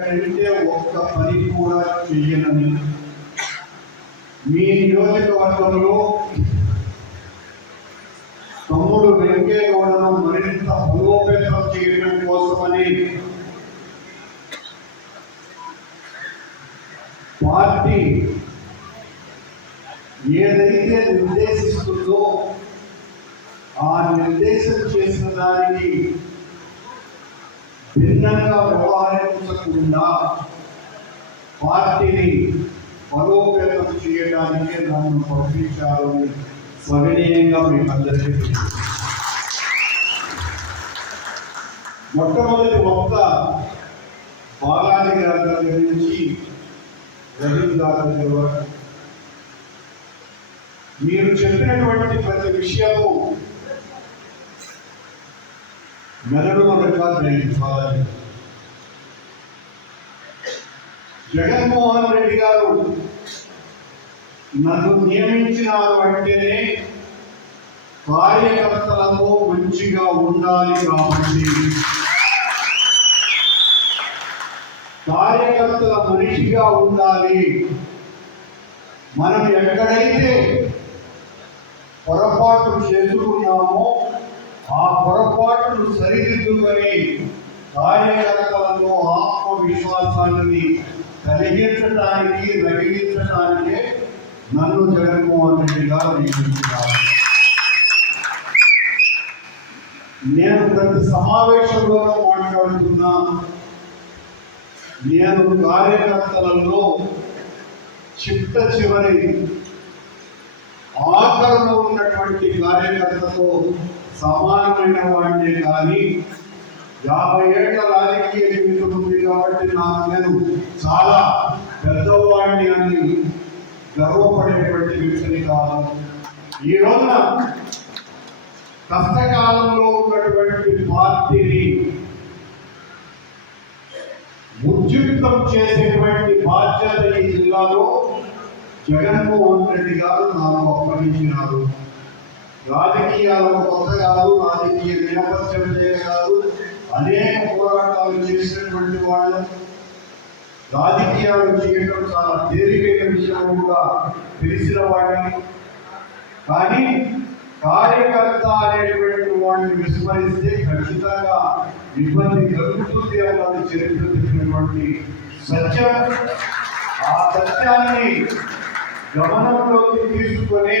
కంటే ఒక్క పని కూడా చెయ్యనని. మీ నియోజకవర్గంలో తమ్ముడు వెంకయ్య గౌడను మరింత బలోపేతం చేయడం కోసమని పార్టీ ఏదైతే నిర్దేశిస్తుందో ఆ నిర్దేశం చేసిన దానికి భిన్నంగా వ్యవహరించకుండా పార్టీని బలోపేతం చేయడానికే నన్ను పంపించాలని సవినీయంగా మీకు అందరికీ మొట్టమొదటి వక్త బాలాజీ గారి దగ్గర నుంచి రవీంద్ర గారి దగ్గర వరకు. మీరు చెప్పినటువంటి ప్రతి విషయము మెదడు రికార్డ్ అయింది బాలాజీ జగన్మోహన్ రెడ్డి గారు నన్ను నియమించినారు అంటేనే కార్యకర్తలతో మంచిగా ఉండాలి కాబట్టి కార్యకర్తల మనిషిగా ఉండాలి. మనం ఎక్కడైతే పొరపాటు చేసుకున్నామో ఆ పొరపాటును సరిదిద్దుకొని కార్యకలాపాలను ఆత్మవిశ్వాసాన్ని కలిగించడానికి రగిలించడానికే నన్ను జగన్మోహన్ రెడ్డిగా నియమించారు. నేను ప్రతి సమావేశంలోనూ మాట్లాడుతున్నా నేను కార్యకర్తలలో చిట్ట చివరి ఆఖరులో ఉన్నటువంటి కార్యకర్తతో సమానమైన వాడినే కానీ యాభై ఏళ్ళ రాజకీయ జీవితం ఉంది కాబట్టి నాకు నేను చాలా పెద్దవాడిని అని గర్వపడేటువంటి వ్యక్తిని కాదు. ఈ రోజున కష్టకాలంలో ఉన్నటువంటి పార్టీని ఉద్యుక్తం చేసేటువంటి బాధ్యత ఈ జిల్లాలో జగన్మోహన్ రెడ్డి గారు నాకు అప్పగించినారు. రాజకీయాలకు కొత్త కాదు రాజకీయ నేపథ్యం కాదు అనేక పోరాటాలు చేసినటువంటి వాళ్ళు రాజకీయాలు చేయడం చాలా తేలికైన విషయం కూడా తెలిసిన వాడిని. కానీ కార్యకర్త అనేటువంటి వాడిని విస్మరిస్తే ఖచ్చితంగా ఇబ్బంది కలుగుతుంది అన్నది చరిత్ర చెప్పినటువంటి సత్యం. ఆ సత్యాన్ని గమనంలోకి తీసుకొని